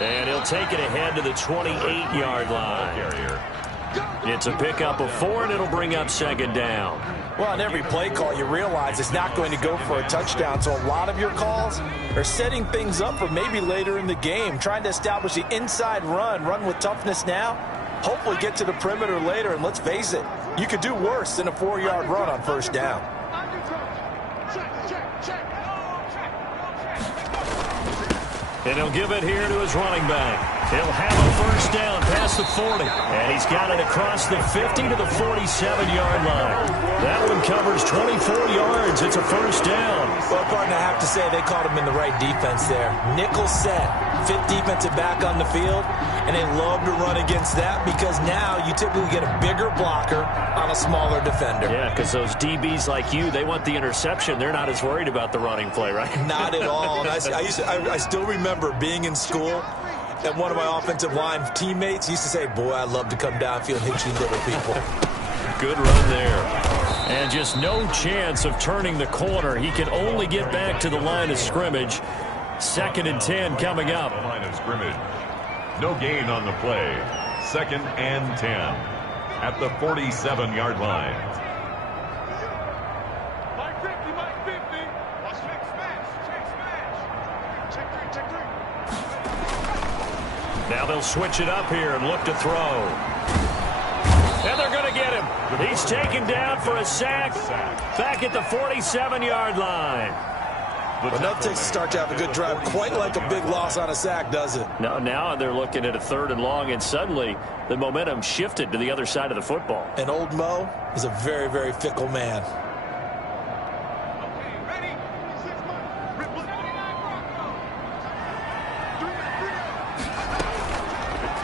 And he'll take it ahead to the 28-yard line. It's a pickup of 4, and it'll bring up second down. Well, on every play call, you realize it's not going to go for a touchdown. So a lot of your calls are setting things up for maybe later in the game, trying to establish the inside run with toughness now, hopefully get to the perimeter later. And let's face it, you could do worse than a 4-yard run on first down. And he'll give it here to his running back. He'll have a first down past the 40. And he's got it across the 50 to the 47-yard line. That one covers 24 yards. It's a first down. Well, partner, I have to say they caught him in the right defense there. Nickel set, fifth defensive back on the field. And they love to run against that because now you typically get a bigger blocker on a smaller defender. Yeah, because those DBs like you, they want the interception. They're not as worried about the running play, right? Not at all. And I still remember being in school, and one of my offensive line teammates used to say, boy, I'd love to come downfield and hit you little people. Good run there. And just no chance of turning the corner. He can only get back to the line of scrimmage. 2nd and 10 coming up. Line of scrimmage. No gain on the play. 2nd and 10 at the 47-yard line. Now they'll switch it up here and look to throw. And they're going to get him. He's taken down for a sack back at the 47-yard line. But that takes a start to have a good drive. Quite like a big loss on a sack, does it? No, now they're looking at a 3rd and long, and suddenly the momentum shifted to the other side of the football. And old Mo is a very, very fickle man.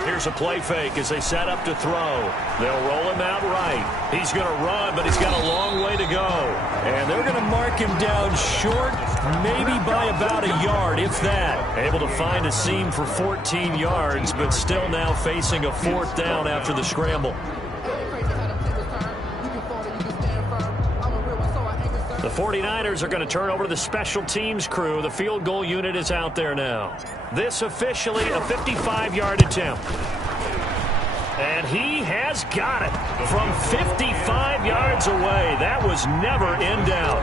Here's a play fake as they set up to throw. They'll roll him out right. He's going to run, but he's got a long way to go. And they're going to mark him down short, maybe by about a yard, if that. Able to find a seam for 14 yards, but still now facing a 4th down after the scramble. The 49ers are going to turn over to the special teams crew. The field goal unit is out there now. This officially a 55-yard attempt. And he has got it from 55 yards away. That was never in doubt.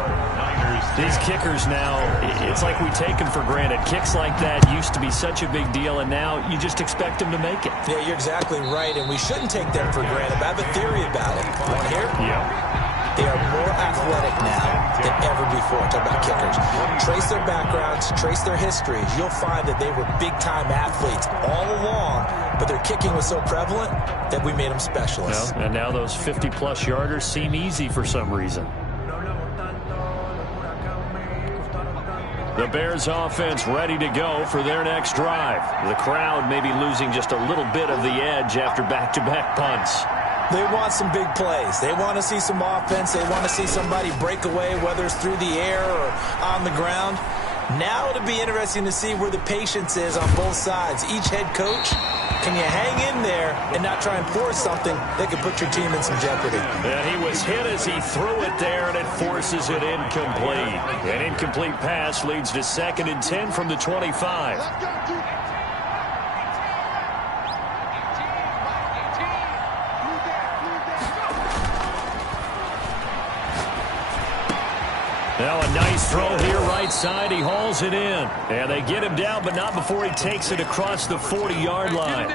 These kickers now, it's like we take them for granted. Kicks like that used to be such a big deal, and now you just expect them to make it. Yeah, you're exactly right, and we shouldn't take them for granted. But I have a theory about it. Want to hear? Yeah. They are more athletic now than ever before. Talk about kickers. Trace their backgrounds, trace their histories. You'll find that they were big-time athletes all along, but their kicking was so prevalent that we made them specialists. And now those 50-plus yarders seem easy for some reason. The Bears offense ready to go for their next drive. The crowd may be losing just a little bit of the edge after back-to-back punts. They want some big plays. They want to see some offense. They want to see somebody break away, whether it's through the air or on the ground. Now it'll be interesting to see where the patience is on both sides. Each head coach, can you hang in there and not try and force something that could put your team in some jeopardy? And he was hit as he threw it there, and it forces it incomplete. An incomplete pass leads to 2nd and 10 from the 25. Now a nice throw here right side. He hauls it in. And they get him down, but not before he takes it across the 40-yard line.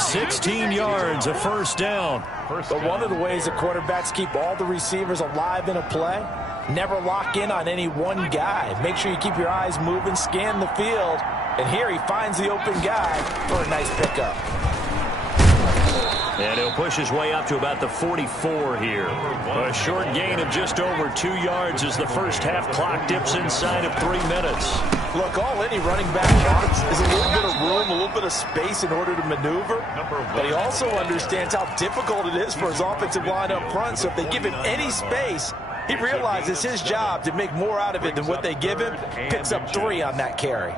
16 yards, a first down. But one of the ways that quarterbacks keep all the receivers alive in a play, never lock in on any one guy. Make sure you keep your eyes moving, scan the field. And here he finds the open guy for a nice pickup. And he'll push his way up to about the 44 here. A short gain of just over 2 yards as the first half clock dips inside of 3 minutes. Look, all any running back wants is a little bit of room, a little bit of space in order to maneuver. But he also understands how difficult it is for his offensive line up front. So if they give him any space, he realizes his job to make more out of it than what they give him. Picks up 3 on that carry.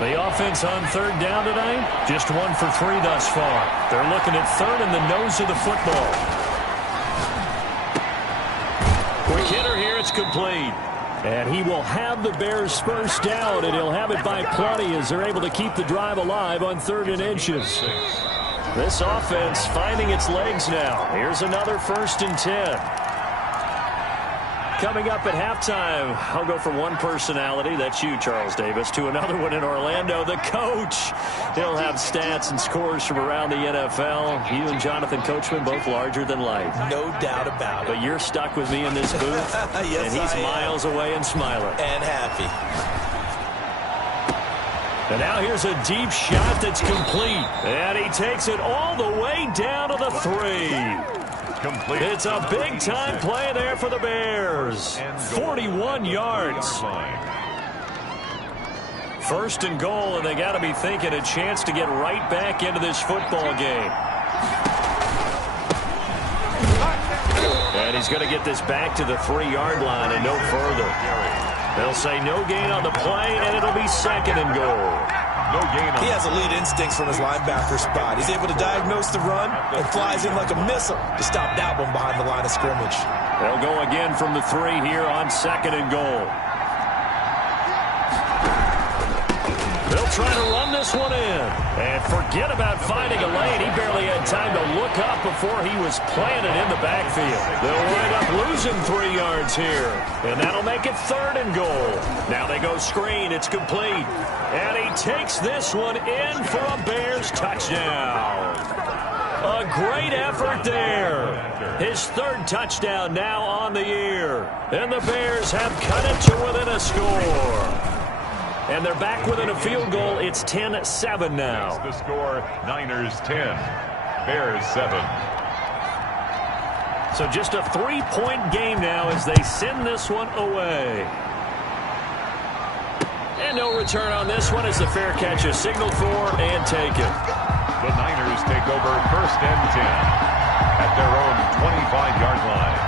The offense on third down tonight, just 1 for 3 thus far. They're looking at third in the nose of the football. Quick hitter here, it's complete. And he will have the Bears first down, and he'll have it by plenty as they're able to keep the drive alive on 3rd and inches. This offense finding its legs now. Here's another 1st and 10. Coming up at halftime, I'll go from one personality, that's you, Charles Davis, to another one in Orlando, the coach. He'll have stats and scores from around the NFL. You and Jonathan Coachman, both larger than life. No doubt about it. But you're stuck with me in this booth, yes, and he's miles away and smiling. And happy. And now here's a deep shot that's complete. And he takes it all the way down to the 3. Complete. It's a big-time play there for the Bears. 41 yards. 1st and goal, and they got to be thinking a chance to get right back into this football game. And he's going to get this back to the 3-yard line and no further. They'll say no gain on the play, and it'll be 2nd and goal. No gain on he has elite instincts from his linebacker spot. He's able to diagnose the run and flies in like a missile to stop that one behind the line of scrimmage. They'll go again from the 3 here on 2nd and goal. They'll try to run this one in. And forget about finding a lane. He barely had time to look up before he was planted in the backfield. They'll wind up losing 3 yards here. And that'll make it 3rd and goal. Now they go screen. It's complete. And he takes this one in for a Bears touchdown. A great effort there. His 3rd touchdown now on the year. And the Bears have cut it to within a score. And they're back within a field goal. It's 10-7 now. The score, Niners 10, Bears 7. So just a 3-point game now as they send this one away. And no return on this one as the fair catch is signaled for and taken. The Niners take over 1st and 10 at their own 25-yard line.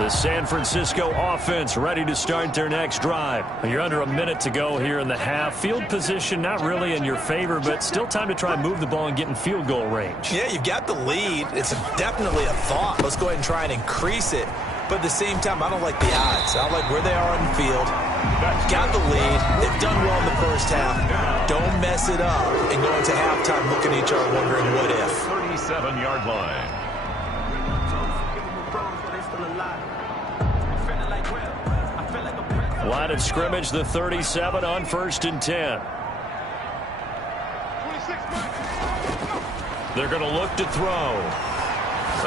The San Francisco offense ready to start their next drive. You're under a minute to go here in the half. Field position not really in your favor, but still time to try and move the ball and get in field goal range. Yeah, you've got the lead. It's definitely a thought. Let's go ahead and try and increase it. But at the same time, I don't like the odds. I don't like where they are on the field. Got the lead. They've done well in the first half. Don't mess it up and go into halftime looking at each other wondering what if. 37-yard line. Line of scrimmage, the 37 on 1st and 10. They're going to look to throw.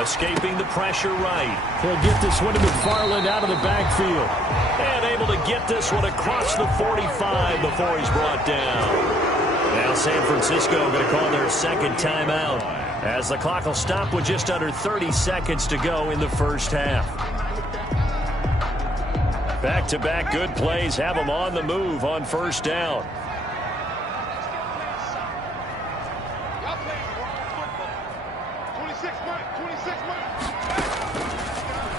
Escaping the pressure right. He'll get this one to McFarland out of the backfield. And able to get this one across the 45 before he's brought down. Now San Francisco going to call their 2nd timeout as the clock will stop with just under 30 seconds to go in the first half. Back-to-back good plays have them on the move on 1st down.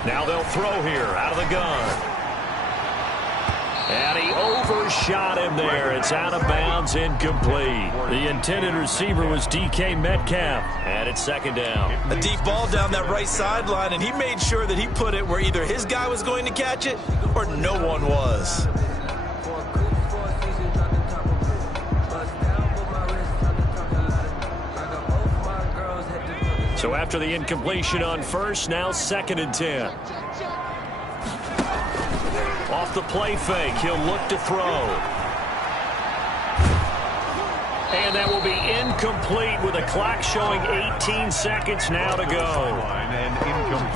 Now they'll throw here out of the gun. And he overshot him there. It's out of bounds, incomplete. The intended receiver was DK Metcalf, and it's 2nd down. A deep ball down that right sideline, and he made sure that he put it where either his guy was going to catch it or no one was. So after the incompletion on 1st, now 2nd and 10. Off the play fake, he'll look to throw. And that will be incomplete with a clock showing 18 seconds now to go.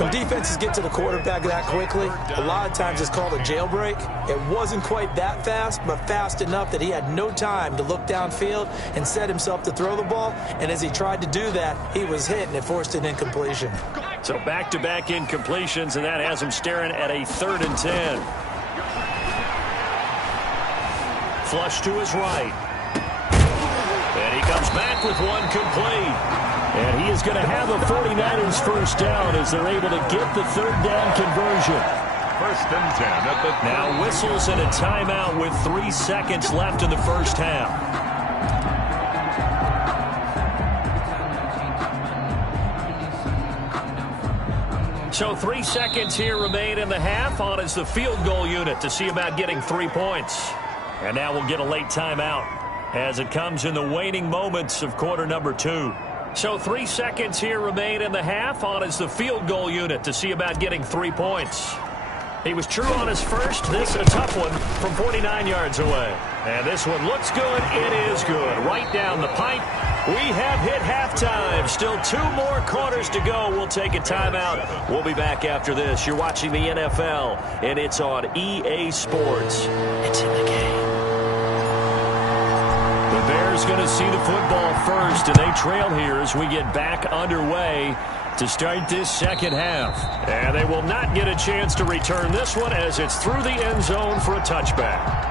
When defenses get to the quarterback that quickly, a lot of times it's called a jailbreak. It wasn't quite that fast, but fast enough that he had no time to look downfield and set himself to throw the ball. And as he tried to do that, he was hit, and it forced an incompletion. So back-to-back incompletions, and that has him staring at a 3rd and 10. Flush to his right. And he comes back with one complete. And he is going to have a 49ers first down as they're able to get the 3rd down conversion. First and 10 at the now whistles and a timeout with 3 seconds left in the first half. So 3 seconds here remain in the half. On is the field goal unit to see about getting 3 points. And now we'll get a late timeout as it comes in the waning moments of quarter number 2. So 3 seconds here remain in the half. On is the field goal unit to see about getting 3 points. He was true on his first. This a tough one from 49 yards away. And this one looks good. It is good. Right down the pipe. We have hit halftime. Still 2 more quarters to go. We'll take a timeout. We'll be back after this. You're watching the NFL, and it's on EA Sports. It's in the game. The Bears going to see the football first, and they trail here as we get back underway to start this second half. And they will not get a chance to return this one as it's through the end zone for a touchback.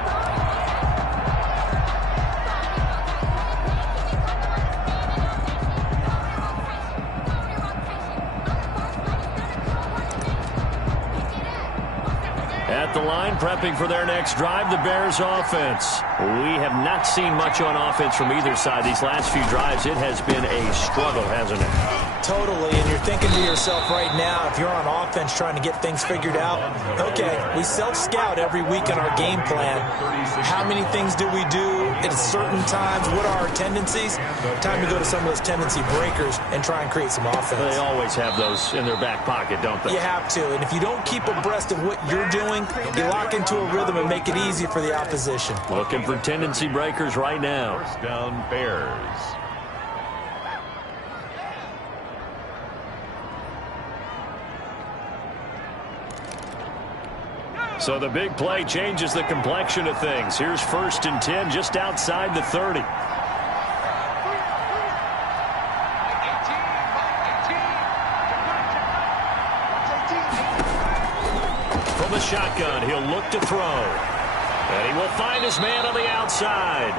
At the line, prepping for their next drive, the Bears offense. We have not seen much on offense from either side. These last few drives, it has been a struggle, hasn't it? Totally, and you're thinking to yourself right now, if you're on offense trying to get things figured out, okay, we self-scout every week in our game plan. How many things do we do at certain times? What are our tendencies? Time to go to some of those tendency breakers and try and create some offense. They always have those in their back pocket, don't they? You have to, and if you don't keep abreast of what you're doing, you lock into a rhythm and make it easy for the opposition. Looking for tendency breakers right now. first down Bears. So the big play changes the complexion of things. Here's 1st and 10 just outside the 30. From the shotgun, he'll look to throw. And he will find his man on the outside.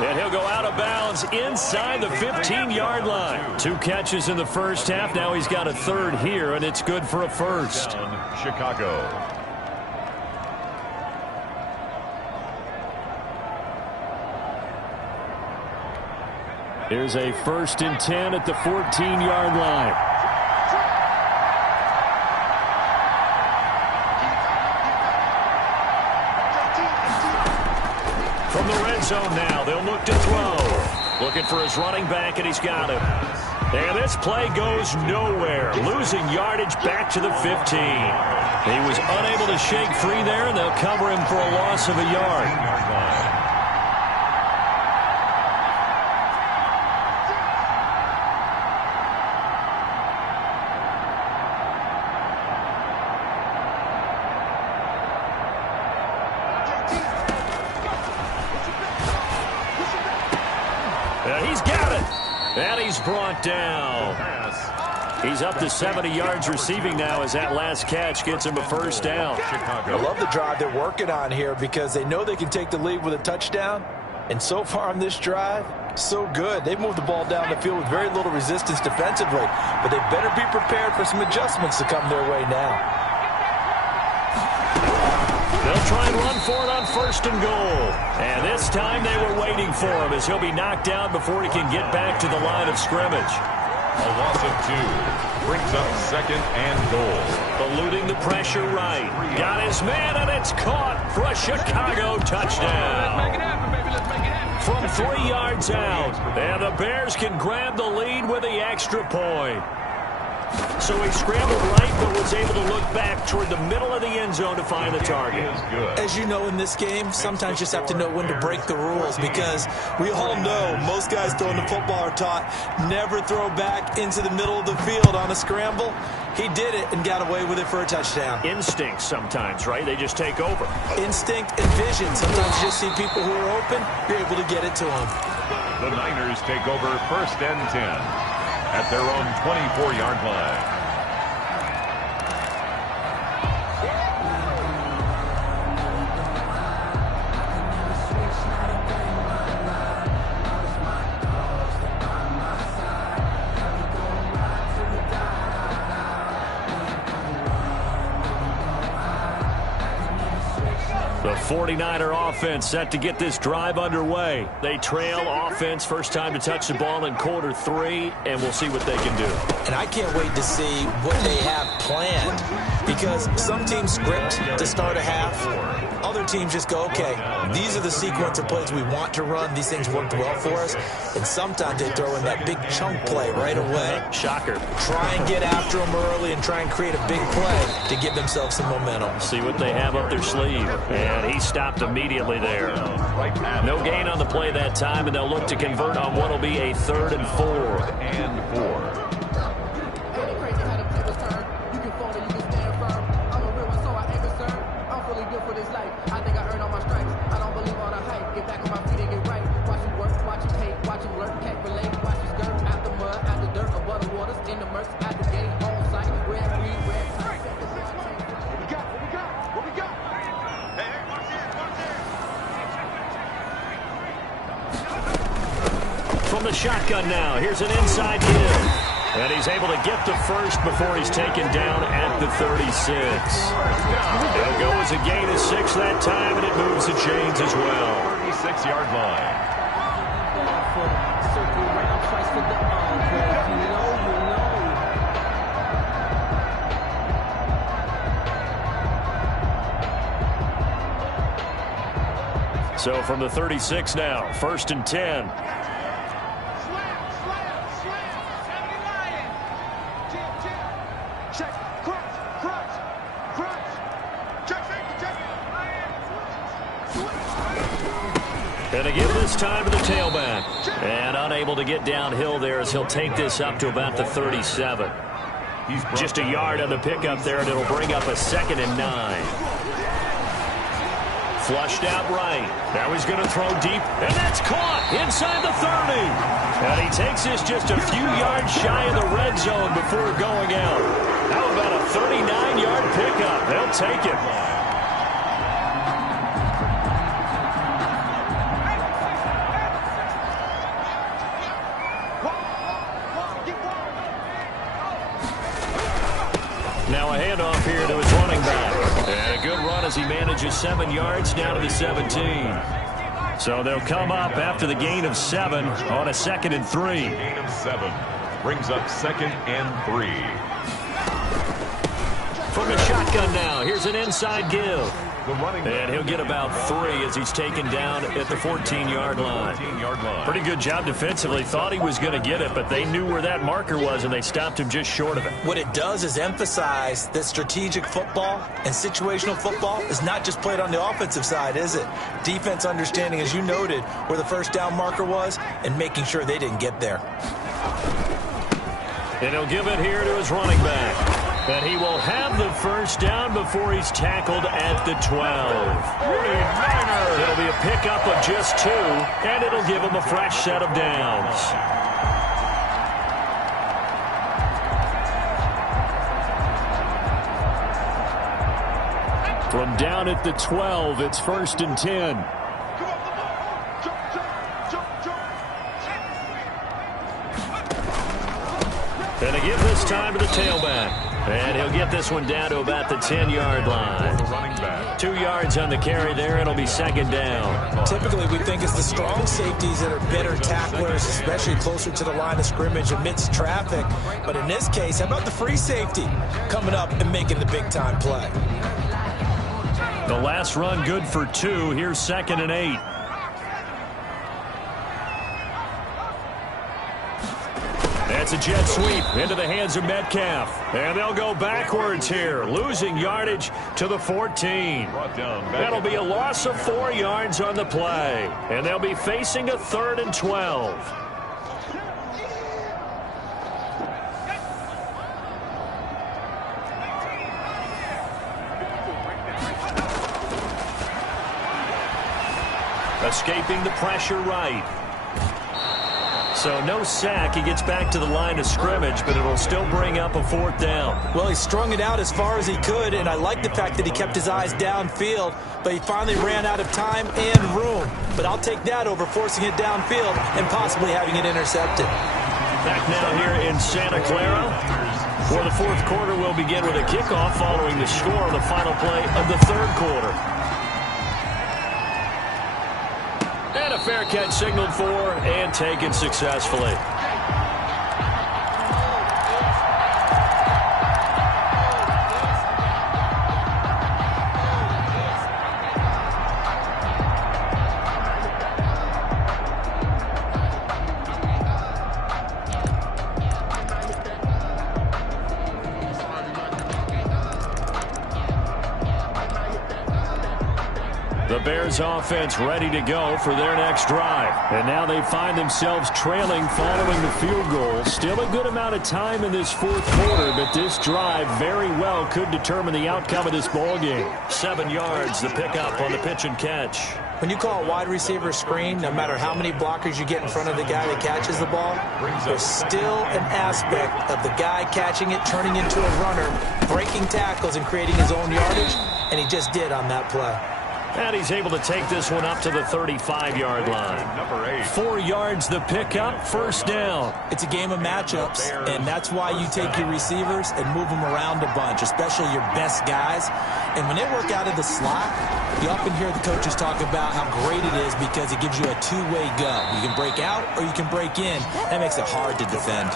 And he'll go out of bounds inside the 15-yard line. 2 catches in the first half. Now he's got a 3rd here, and it's good for a first. Down, Chicago. Here's a 1st and 10 at the 14-yard line. From the red zone now, they'll look to throw. Looking for his running back, and he's got him. And this play goes nowhere. Losing yardage back to the 15. He was unable to shake free there, and they'll cover him for a loss of a yard. He's got it. And he's brought down. He's up to 70 yards receiving now as that last catch gets him a first down. I love the drive they're working on here because they know they can take the lead with a touchdown. And so far on this drive, so good. They've moved the ball down the field with very little resistance defensively. But they better be prepared for some adjustments to come their way now. They'll try and run for it on 1st and goal. And this time they were waiting for him as he'll be knocked down before he can get back to the line of scrimmage. A loss of 2 brings up 2nd and goal. Eluding the pressure right. Got his man, and it's caught for a Chicago touchdown. Let's make it happen, baby. Let's make it happen. From 3 yards out. And the Bears can grab the lead with the extra point. So he scrambled right, but was able to look back toward the middle of the end zone to find the target. As you know in this game, sometimes you just have to know when to break the rules because we all know most guys throwing the football are taught never throw back into the middle of the field on a scramble. He did it and got away with it for a touchdown. Instinct sometimes, right? They just take over. Instinct and vision. Sometimes you just see people who are open, you're able to get it to them. The Niners take over 1st and 10. At their own 24-yard line. 49er offense set to get this drive underway. They trail offense first time to touch the ball in quarter 3, and we'll see what they can do. And I can't wait to see what they have planned, because some teams script to start a half. Other teams just go, okay, these are the sequence of plays we want to run. These things worked well for us. And sometimes they throw in that big chunk play right away. Shocker. Try and get after them early and try and create a big play to give themselves some momentum. See what they have up their sleeve. And he stopped immediately there. No gain on the play that time, and they'll look to convert on what will be a 3rd and 4. From the shotgun now, here's an inside give. And he's able to get the first before he's taken down at the 36. It'll go as a gain of 6 that time, and it moves the chains as well. 36-yard line. So from the 36 now, 1st and 10. And again this time to the tailback. And unable to get downhill there as he'll take this up to about the 37. Just a yard on the pickup there, and it'll bring up a 2nd and 9. Flushed out right. Now he's going to throw deep, and that's caught inside the 30. And he takes this just a few yards shy of the red zone before going out. How about a 39-yard pickup? They'll take it. Now a handoff here to his running back. And a good run as he manages 7 yards down to the 17. So they'll come up after the gain of 7 on a 2nd and 3. Gain of 7 brings up 2nd and 3. From the shotgun now, here's an inside give. And he'll get about 3 as he's taken down at the 14-yard line. Pretty good job defensively. Thought he was going to get it, but they knew where that marker was, and they stopped him just short of it. What it does is emphasize that strategic football and situational football is not just played on the offensive side, is it? Defense understanding, as you noted, where the first down marker was and making sure they didn't get there. And he'll give it here to his running back. And he will have the first down before he's tackled at the 12. It'll be a pickup of just 2, and it'll give him a fresh set of downs. From down at the 12, it's 1st and 10. And again this time to the tailback. And he'll get this one down to about the 10-yard line. 2 yards on the carry there. It'll be 2nd down. Typically, we think it's the strong safeties that are better tacklers, especially closer to the line of scrimmage amidst traffic. But in this case, how about the free safety coming up and making the big-time play? The last run good for 2. Here's 2nd and 8. That's a jet sweep into the hands of Metcalf. And they'll go backwards here, losing yardage to the 14. That'll be a loss of 4 yards on the play. And they'll be facing a 3rd and 12. Escaping the pressure right. So no sack. He gets back to the line of scrimmage, but it'll still bring up a 4th down. Well, he strung it out as far as he could, and I like the fact that he kept his eyes downfield, but he finally ran out of time and room. But I'll take that over forcing it downfield and possibly having it intercepted. Back now here in Santa Clara, where the 4th quarter will begin with a kickoff following the score on the final play of the 3rd quarter. fair catch signaled for and taken successfully. The Bears offense ready to go for their next drive. And now they find themselves trailing following the field goal. Still a good amount of time in this fourth quarter, but this drive very well could determine the outcome of this ball game. 7 yards, the pickup on the pitch and catch. When you call a wide receiver screen, no matter how many blockers you get in front of the guy that catches the ball, there's still an aspect of the guy catching it, turning into a runner, breaking tackles and creating his own yardage, and he just did on that play. And he's able to take this one up to the 35-yard line. Number 8. 4 yards the pickup, first down. It's a game of matchups, and that's why you take your receivers and move them around a bunch, especially your best guys. And when they work out of the slot, you often hear the coaches talk about how great it is because it gives you a two-way go. You can break out or you can break in. That makes it hard to defend.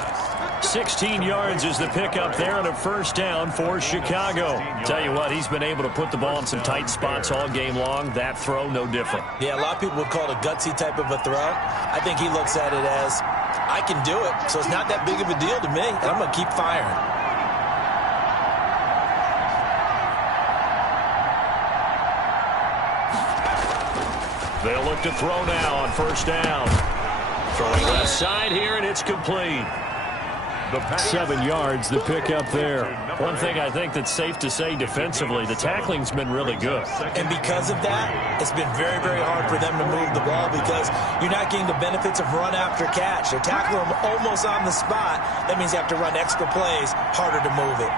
16 yards is the pickup there on a first down for Chicago. Tell you what, he's been able to put the ball in some tight spots all game long. That throw, no different. Yeah, a lot of people would call it a gutsy type of a throw. I think he looks at it as, I can do it, so it's not that big of a deal to me, and I'm going to keep firing. They'll look to throw now on first down. Throwing left side here, and it's complete. 7 yards, the pickup there. One thing I think that's safe to say defensively, the tackling's been really good. And because of that, it's been very, very hard for them to move the ball because you're not getting the benefits of run after catch. They're tackling them almost on the spot. That means you have to run extra plays, harder to move it.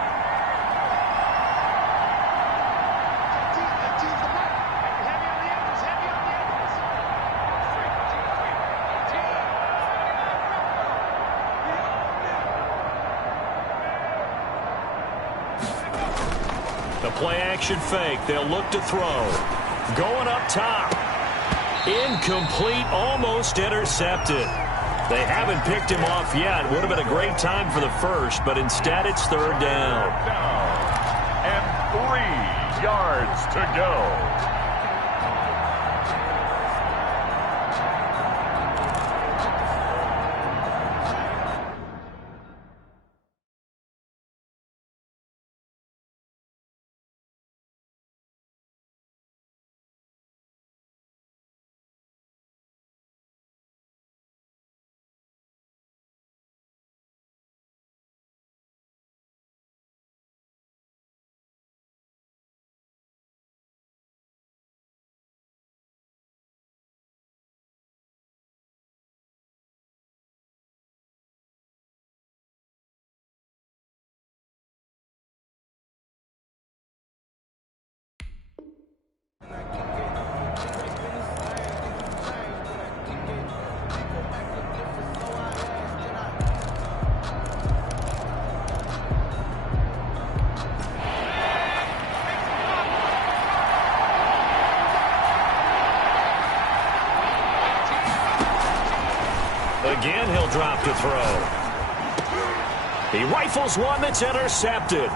Play-action fake. They'll look to throw. Going up top. Incomplete. Almost intercepted. They haven't picked him off yet. Would have been a great time for the first, but instead it's third down. And 3 yards to go. Again, he'll drop to throw. He rifles one that's intercepted.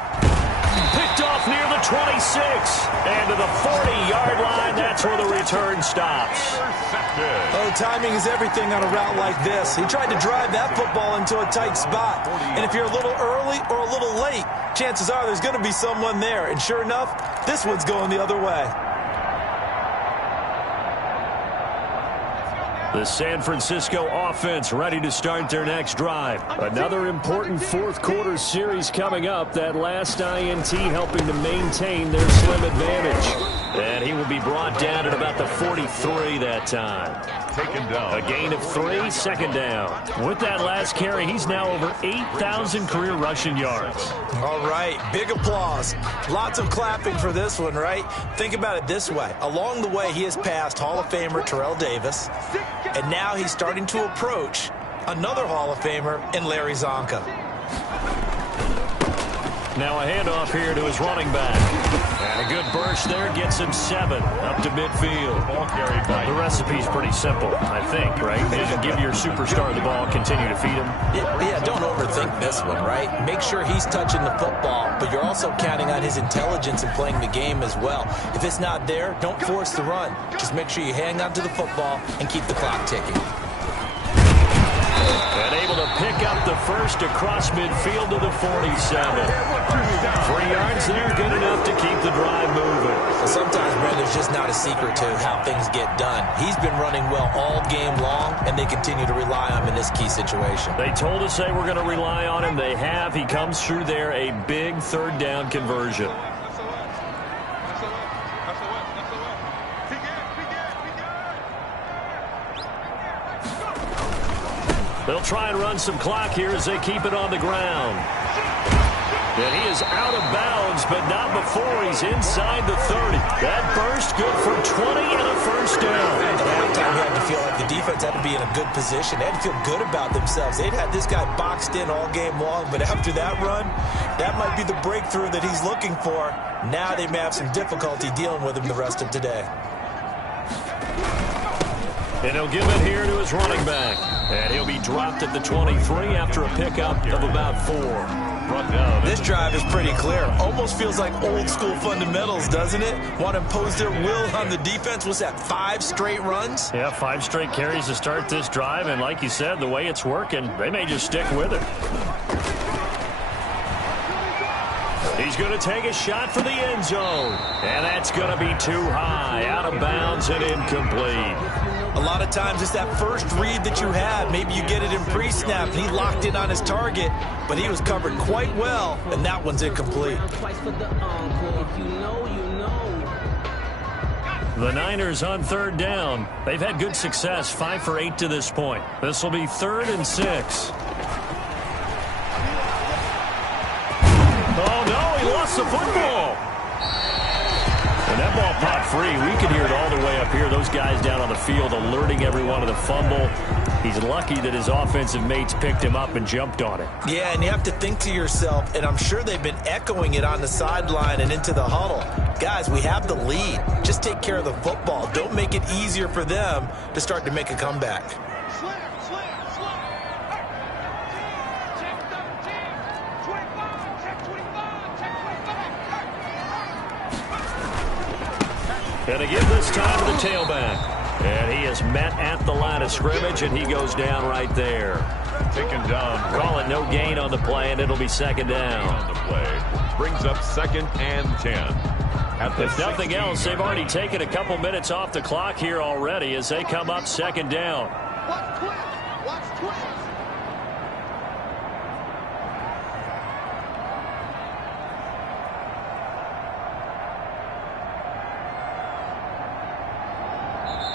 Picked off near the 26. And to the 40-yard line, that's where the return stops. Oh, timing is everything on a route like this. He tried to drive that football into a tight spot. And if you're a little early or a little late, chances are there's going to be someone there. And sure enough, this one's going the other way. The San Francisco offense ready to start their next drive. Another important fourth quarter series coming up. That last INT helping to maintain their slim advantage. And he will be brought down at about the 43 that time. Taken down. A gain of 3, second down. With that last carry, he's now over 8,000 career rushing yards. All right, big applause. Lots of clapping for this one, right? Think about it this way. Along the way, he has passed Hall of Famer Terrell Davis, and now he's starting to approach another Hall of Famer in Larry Zonka. Now a handoff here to his running back. And a good burst there gets him 7 up to midfield. Ball carried by. The recipe's pretty simple, I think, right? Just give your superstar the ball, continue to feed him. Yeah, don't overthink this one, right? Make sure he's touching the football, but you're also counting on his intelligence in playing the game as well. If it's not there, don't force the run. Just make sure you hang on to the football and keep the clock ticking. And able to pick up the first across midfield to the 47. 3 yards there, good enough to keep the drive moving. Well, sometimes, Brent, there's just not a secret to how things get done. He's been running well all game long, and they continue to rely on him in this key situation. They told us they were going to rely on him. They have. He comes through there, a big third down conversion. They'll try and run some clock here as they keep it on the ground. And he is out of bounds, but not before he's inside the 30. That burst good for 20 and a first down. At halftime, he had to feel like the defense had to be in a good position. They had to feel good about themselves. They'd had this guy boxed in all game long, but after that run, that might be the breakthrough that he's looking for. Now they may have some difficulty dealing with him the rest of today. And he'll give it here to his running back. And he'll be dropped at the 23 after a pickup of about 4. This drive is pretty clear. Almost feels like old school fundamentals, doesn't it? Want to impose their will on the defense. Was that 5 straight runs? Yeah, 5 straight carries to start this drive. And like you said, the way it's working, they may just stick with it. He's going to take a shot for the end zone. And that's going to be too high. Out of bounds and incomplete. A lot of times it's that first read that you have. Maybe you get it in pre-snap, and he locked in on his target, but he was covered quite well, and that one's incomplete. The Niners on third down. They've had good success, 5 for 8 to this point. This will be 3rd and 6. Oh, no, he lost the football. And that ball popped free. We could hear it all the way up here. Those guys down on the field alerting everyone of the fumble. He's lucky that his offensive mates picked him up and jumped on it. Yeah, and you have to think to yourself, and I'm sure they've been echoing it on the sideline and into the huddle. Guys, we have the lead. Just take care of the football. Don't make it easier for them to start to make a comeback. And again this time to the tailback. And he is met at the line of scrimmage, and he goes down right there. Taken down. Call it no gain on the play, and it'll be 2nd down. On the play. Brings up 2nd and 10. If nothing else, they've already taken a couple minutes off the clock here already as they come up 2nd down. Watch twist.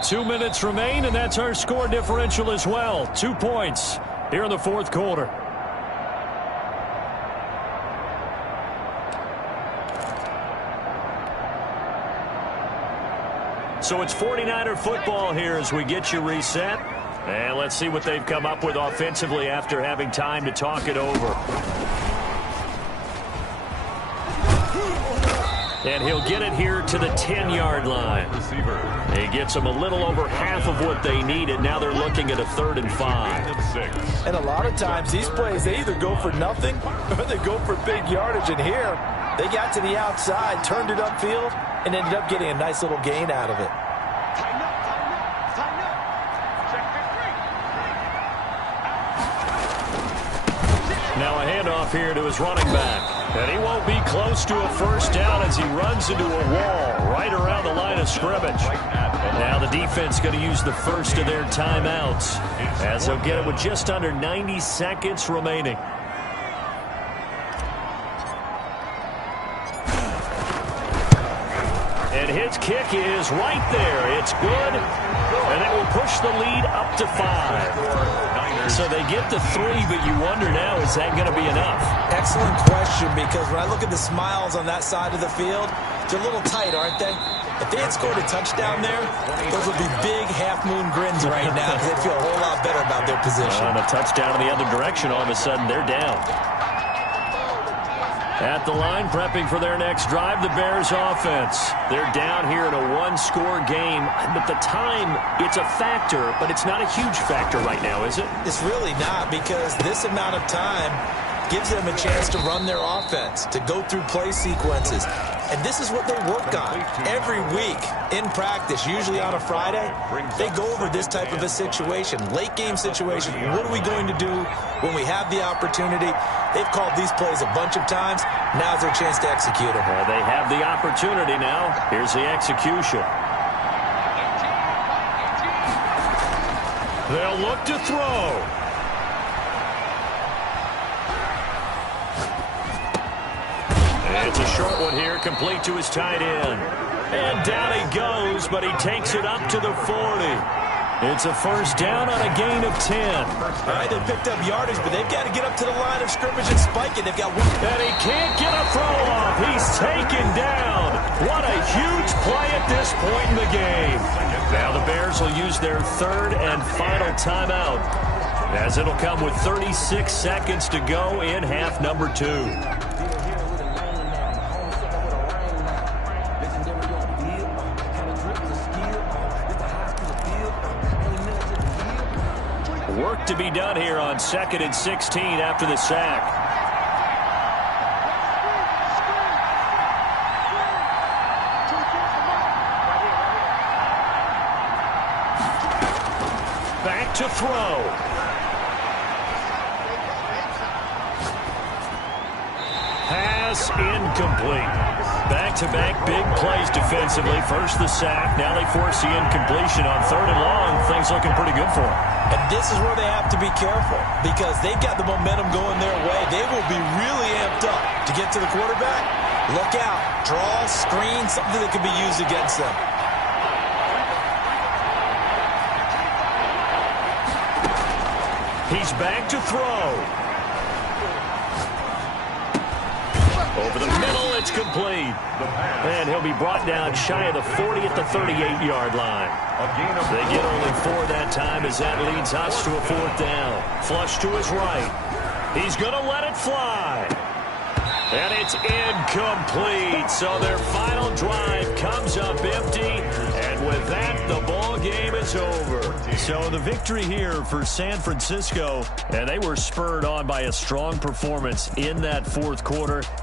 2 minutes remain, and that's our score differential as well. 2 points here in the 4th quarter. So it's 49er football here as we get you reset. And let's see what they've come up with offensively after having time to talk it over. And he'll get it here to the 10-yard line. He gets them a little over half of what they needed. Now they're looking at a 3rd and 5. And a lot of times these plays, they either go for nothing or they go for big yardage. And here, they got to the outside, turned it upfield, and ended up getting a nice little gain out of it. Now a handoff here to his running back. And he won't be close to a first down as he runs into a wall right around the line of scrimmage. Now the defense going to use the first of their timeouts as they'll get it with just under 90 seconds remaining. And his kick is right there. It's good. And it will push the lead up to 5. So they get the 3, but you wonder now, is that going to be enough? Excellent question, because when I look at the smiles on that side of the field, they're a little tight, aren't they? If they had scored a touchdown there, those would be big half-moon grins right now because they'd feel a whole lot better about their position. And a touchdown in the other direction, all of a sudden they're down. At the line, prepping for their next drive, the Bears offense. They're down here in a one-score game. But the time, it's a factor, but it's not a huge factor right now, is it? It's really not, because this amount of time gives them a chance to run their offense, to go through play sequences. And this is what they work on every week in practice, usually on a Friday. They go over this type of a situation, late-game situation. What are we going to do when we have the opportunity? They've called these plays a bunch of times. Now's their chance to execute them. Well, they have the opportunity now. Here's the execution. They'll look to throw. It's a short one here, complete to his tight end. And down he goes, but he takes it up to the 40. It's a first down on a gain of 10. All right, they picked up yardage, but they've got to get up to the line of scrimmage and spike it. They've got one. And he can't get a throw off. He's taken down. What a huge play at this point in the game. Now the Bears will use their third and final timeout, as it'll come with 36 seconds to go in half number 2. Work to be done here on 2nd and 16 after the sack. Back to throw. Pass incomplete. Back-to-back big plays defensively. First the sack. Now they force the incompletion on 3rd and long. Things looking pretty good for them. And this is where they have to be careful, because they've got the momentum going their way. They will be really amped up to get to the quarterback. Look out. Draw, screen, something that could be used against them. He's back to throw. Over the middle, it's complete. And he'll be brought down shy of the 40 at the 38-yard line. They get only 4 that time, as that leads us to a 4th down. Flush to his right. He's going to let it fly. And it's incomplete. So their final drive comes up empty. And with that, the ball game is over. So the victory here for San Francisco. And they were spurred on by a strong performance in that 4th quarter.